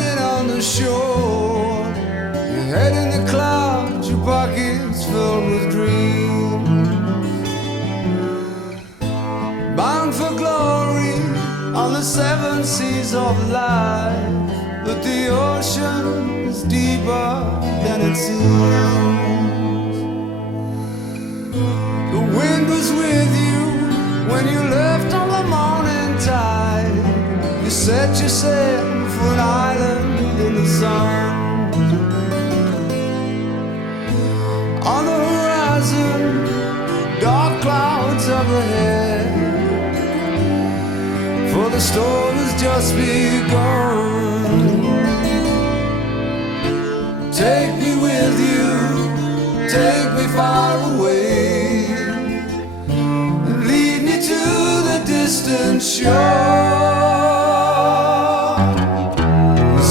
stranded on the shore. Your head in the clouds, your pockets filled with dreams. Bound for glory on the seven seas of life, but the ocean is deeper than it seems. The wind was with you when you left on the morning tide. You set your sail for an island in the sun. On the horizon, dark clouds overhead, for the storm has just begun. Take me with you, take me far away, and lead me to the distant shore.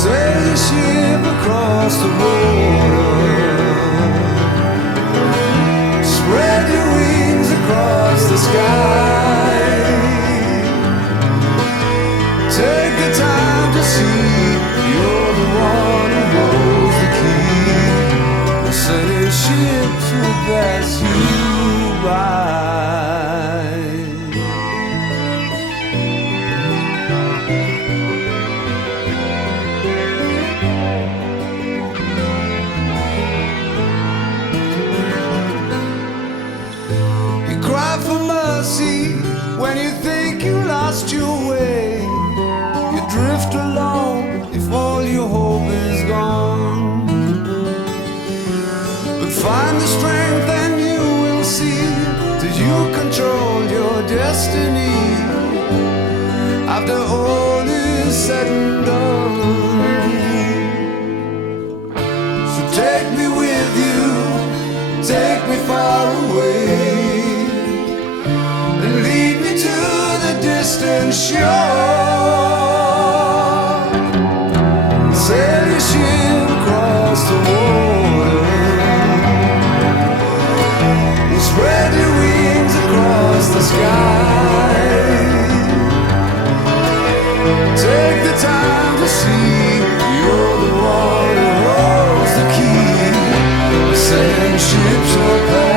Sail your ship across the water, spread your wings across the sky. Take the time to see you're the one who holds the key. The sailing ships will pass you by. You cry for mercy when you think you lost your way. You drift along if all your hope is gone. But find the strength and you will see that you control your destiny. After all is said and done, so take me with you, take me far away, and lead me to the distant shore. Sail your ship across the water, and spread your wings across the sky. Take the time to see you're the one who holds the key. The sailing ships will pass